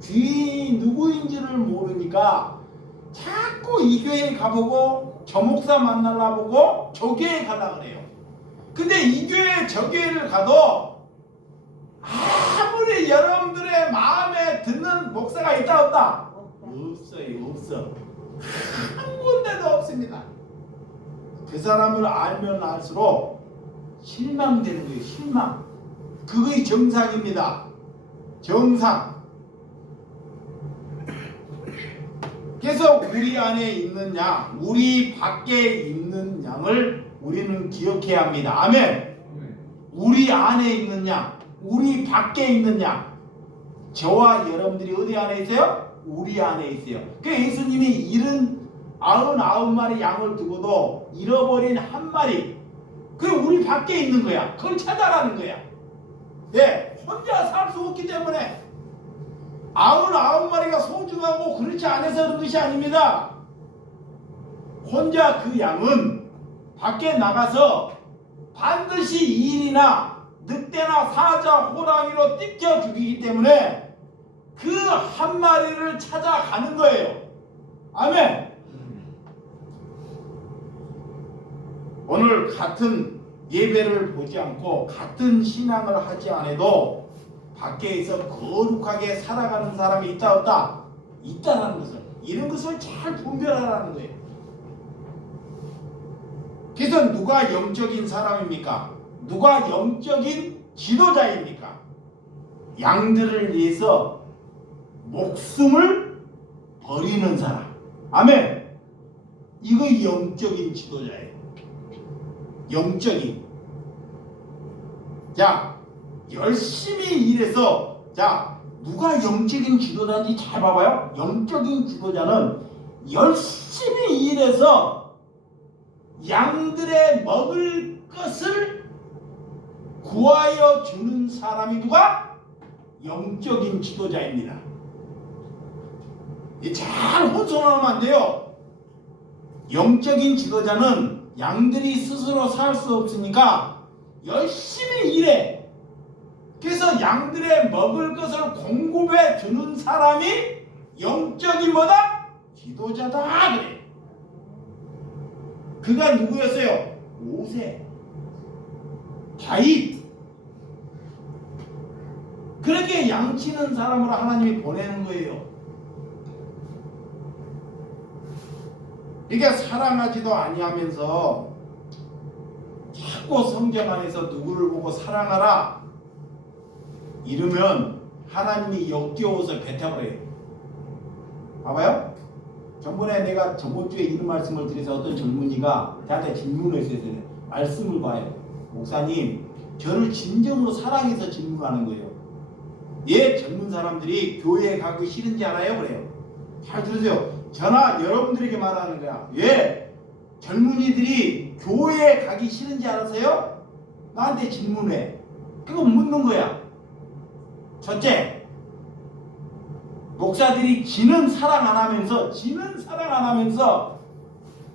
주인이 누구인지를 모르니까 자꾸 이 교회에 가보고 저 목사 만나려 보고 저 교회에 가려고 그래요. 근데 이 교회 저 교회를 가도 아무리 여러분들의 마음에 드는 목사가 있다 없다? 없어요. 없어. 한 군데도 없습니다. 그 사람을 알면 알수록 실망되는 거예요. 실망. 그거의 정상입니다. 정상. 그래서 우리 안에 있는 양, 우리 밖에 있는 양을 우리는 기억해야 합니다. 아멘. 우리 안에 있는 양, 우리 밖에 있는 양. 저와 여러분들이 어디 안에 있어요? 우리 안에 있어요. 그 예수님이 99마리 양을 두고도 잃어버린 한 마리, 그게 우리 밖에 있는 거야. 그걸 찾아가는 거야. 예, 혼자 살 수 없기 때문에 99마리가 소중하고 그렇지 않아서 그런 것이 아닙니다. 혼자 그 양은 밖에 나가서 반드시 일이나 늑대나 사자, 호랑이로 뜯겨 죽이기 때문에 그 한 마리를 찾아가는 거예요. 아멘. 오늘 같은 예배를 보지 않고 같은 신앙을 하지 않아도 밖에서 거룩하게 살아가는 사람이 있다 없다? 있다는 것을, 이런 것을 잘 분별하라는 거예요. 그래서 누가 영적인 사람입니까? 누가 영적인 지도자입니까? 양들을 위해서 목숨을 버리는 사람. 아멘. 이거 영적인 지도자예요. 영적인. 자, 열심히 일해서, 자, 누가 영적인 지도자인지 잘 봐봐요. 영적인 지도자는 열심히 일해서 양들의 먹을 것을 구하여 주는 사람이 누가? 영적인 지도자입니다. 잘 혼선하면 안 돼요. 영적인 지도자는 양들이 스스로 살 수 없으니까 열심히 일해. 그래서 양들의 먹을 것을 공급해 주는 사람이 영적인 뭐다? 지도자다 그래. 그가 누구였어요? 모세, 다윗. 그렇게 양치는 사람으로 하나님이 보내는 거예요. 그러니까 사랑하지도 아니하면서 자꾸 성경 안에서 누구를 보고 사랑하라 이러면 하나님이 역겨워서 뱉어버려요. 봐봐요. 저번에 내가 저번 주에 이런 말씀을 드려서 어떤 젊은이가 저한테 질문을 했어요. 말씀을 봐요. 목사님, 저를 진정으로 사랑해서 질문하는 거예요. 예, 젊은 사람들이 교회에 가기 싫은지 알아요? 그래요. 잘 들으세요. 저나 여러분들에게 말하는 거야. 왜 젊은이들이 교회에 가기 싫은지 알아세요? 나한테 질문해. 그거 묻는 거야. 첫째, 목사들이 지는 사랑 안 하면서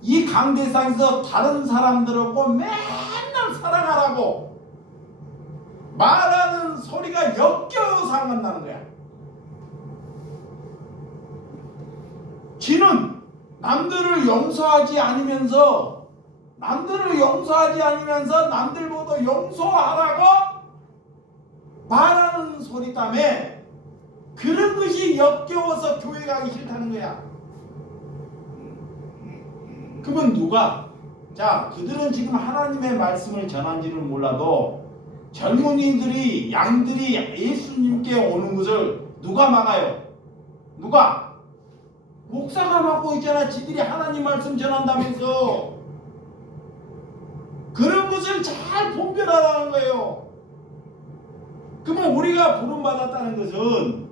이 강대상에서 다른 사람들하고 맨날 사랑하라고 말하는 소리가 역겨워 상한다는 거야. 지는 남들을 용서하지 않으면서 남들보다 용서하라고 말하는 소리 때문에 그런 것이 역겨워서 교회 가기 싫다는 거야. 그러면 누가? 자, 그들은 지금 하나님의 말씀을 전한지는 몰라도 젊은이들이, 양들이 예수님께 오는 것을 누가 막아요? 누가? 목사가 막고 있잖아. 지들이 하나님 말씀 전한다면서. 그런 것을 잘 분별하라는 거예요. 그러면 우리가 부름받았다는 것은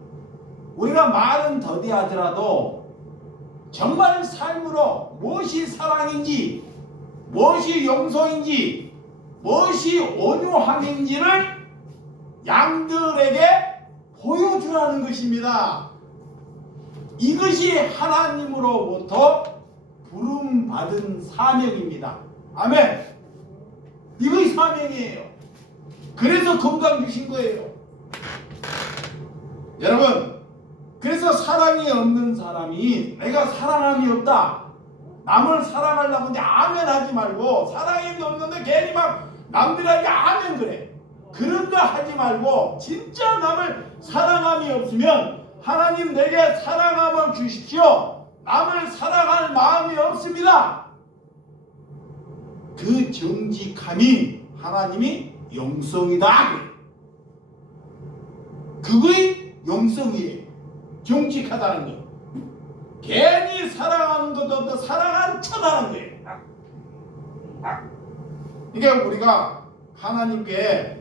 우리가 말은 더디하더라도 정말 삶으로 무엇이 사랑인지, 무엇이 용서인지, 무엇이 온유함인지를 양들에게 보여주라는 것입니다. 이것이 하나님으로부터 부름받은 사명입니다. 아멘. 이것이 사명이에요. 그래서 건강 주신 거예요. 여러분, 그래서 사랑이 없는 사람이 내가 사랑함이 없다, 남을 사랑하려고 이제 아멘 하지 말고, 사랑이 없는데 괜히 막 남들에게 아멘 그래. 그런 거 하지 말고 진짜 남을 사랑함이 없으면 하나님 내게 사랑함을 주십시오. 남을 사랑할 마음이 없습니다. 그 정직함이 하나님이 영성이다. 그거의 영성이에요. 정직하다는 거. 괜히 사랑하는 것도 없고 사랑한 척하는 거예요. 이게 우리가 하나님께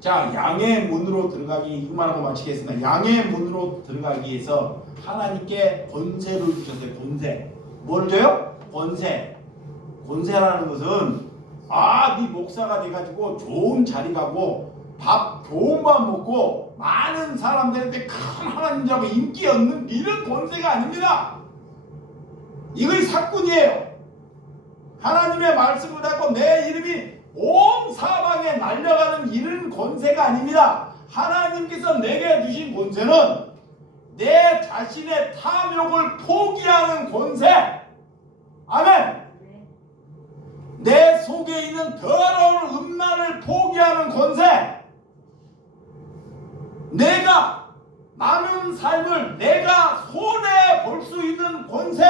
자 양의 문으로 들어가기 이것만 하고 마치겠습니다. 양의 문으로 들어가기 위해서 하나님께 권세를 주셨어요. 권세. 뭘 줘요? 권세. 권세라는 것은 네 목사가 돼가지고 좋은 자리 가고 밥 좋은 밥 먹고 많은 사람들한테 큰 하나님 앞에 인기 얻는 이런 권세가 아닙니다. 이거 사꾼이에요. 하나님의 말씀을 받고 내 이름이 온 사방에 날려가는 이런 권세가 아닙니다. 하나님께서 내게 주신 권세는 내 자신의 탐욕을 포기하는 권세. 아멘. 내 속에 있는 더러운 음란을 포기하는 권세. 내가 남은 삶을 내가 손해 볼 수 있는 권세.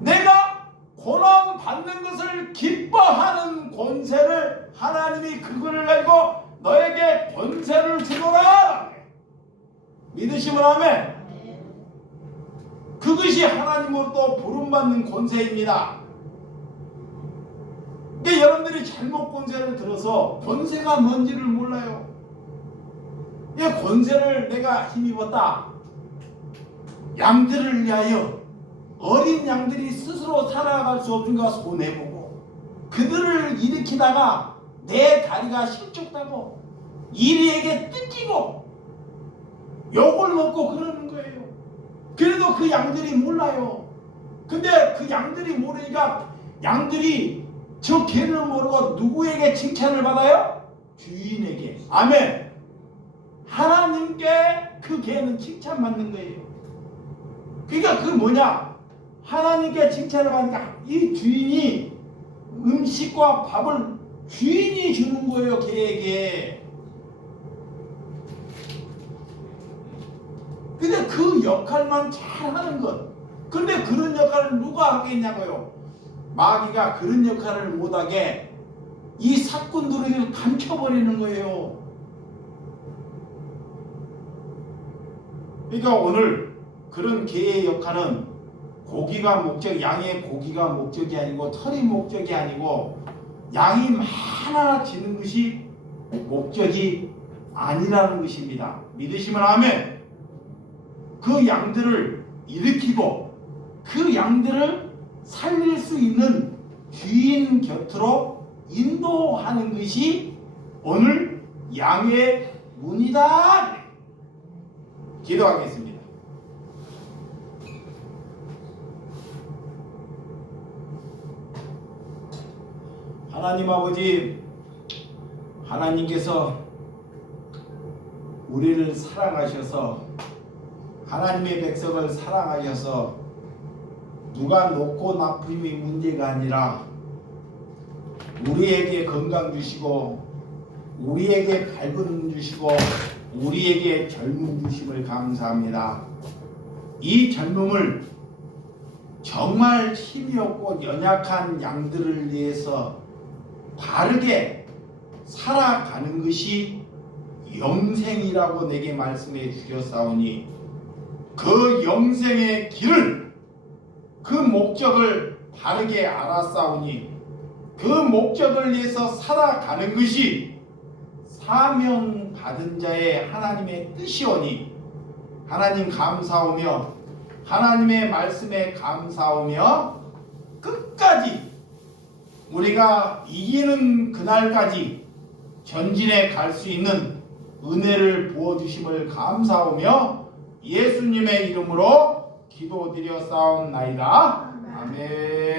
내가 고난 받는 것을 기뻐하는 권세를 하나님이 그거를 가지고 너에게 권세를 주노라. 믿으시면 아멘. 그것이 하나님으로부터 부름받는 권세입니다. 그러니까 여러분들이 잘못 권세를 들어서 권세가 뭔지를 몰라요. 이 권세를 내가 힘입었다. 양들을 위하여 어린 양들이 스스로 살아갈 수 없으니까 손해보고 그들을 일으키다가 내 다리가 실족하고 이리에게 뜯기고 욕을 먹고 그러는 거예요. 그래도 그 양들이 몰라요. 근데 그 양들이 모르니까 양들이 저 개를 모르고 누구에게 칭찬을 받아요? 주인에게. 아멘. 하나님께 그 개는 칭찬받는 거예요. 그러니까 그 뭐냐? 하나님께 칭찬을 받으니까 이 주인이 음식과 밥을 주인이 주는 거예요. 개에게. 근데 그 역할만 잘하는 것. 근데 그런 역할을 누가 하겠냐고요? 마귀가 그런 역할을 못하게 이 사꾼들을 감춰버리는 거예요. 그러니까 오늘 그런 개의 역할은 고기가 목적, 양의 고기가 목적이 아니고 털이 목적이 아니고 양이 많아지는 것이 목적이 아니라는 것입니다. 믿으시면 아멘. 그 양들을 일으키고 그 양들을 살릴 수 있는 주인 곁으로 인도하는 것이 오늘 양의 문이다. 기도하겠습니다. 하나님 아버지, 하나님께서 우리를 사랑하셔서 하나님의 백성을 사랑하셔서 누가 높고 나쁨이 문제가 아니라 우리에게 건강 주시고 우리에게 밝은 눈 주시고 우리에게 젊음 주심을 감사합니다. 이 젊음을 정말 힘이 없고 연약한 양들을 위해서 바르게 살아가는 것이 영생이라고 내게 말씀해 주셨사오니 그 영생의 길을 그 목적을 바르게 알았사오니 그 목적을 위해서 살아가는 것이 사명 받은 자의 하나님의 뜻이오니 하나님 감사하며 하나님의 말씀에 감사하며 끝까지 우리가 이기는 그날까지 전진해 갈 수 있는 은혜를 부어주심을 감사하며 예수님의 이름으로 기도드려 싸움나이다. 아멘.